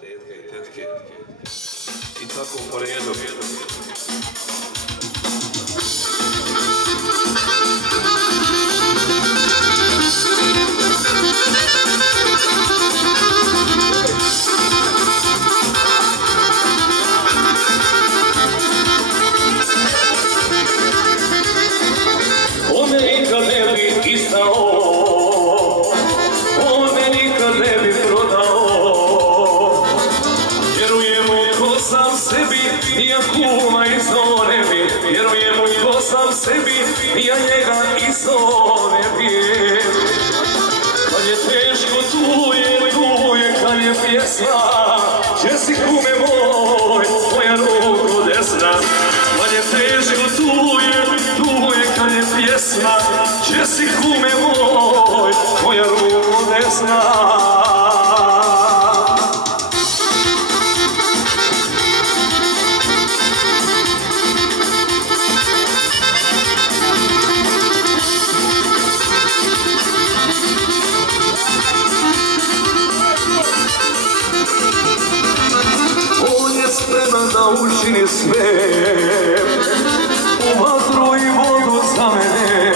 Tetke i tetke. I tako po redu. On me nikad ne bi izdao, on me nikad ne bi prodao. Vjerujem u ko sam sebi, ja kuma isto ne bi. Vjerujem u ko sam sebi, ja njega isto ne bi. Kad je teško tu je kad je pjesma, će si kume moj, moja ruku desna. Kad je teško tu je kad je pjesma, će si kume moj, moja ruku desna. Spreman da učini sve, u vatru i vodu za mene.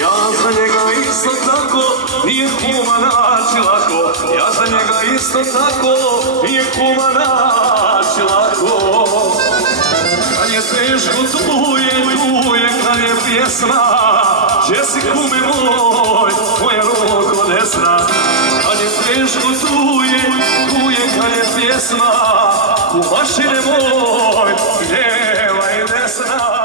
Ja za njega isto tako, nije kuma naći lako. Ja za njega isto tako, nije kuma naći lako. Kad je teško tu je kad je pjesma, će si kume moj, moja ruko desna. Kad je teško tu je kad je pjesma, u mašine moj, lijeva i desna.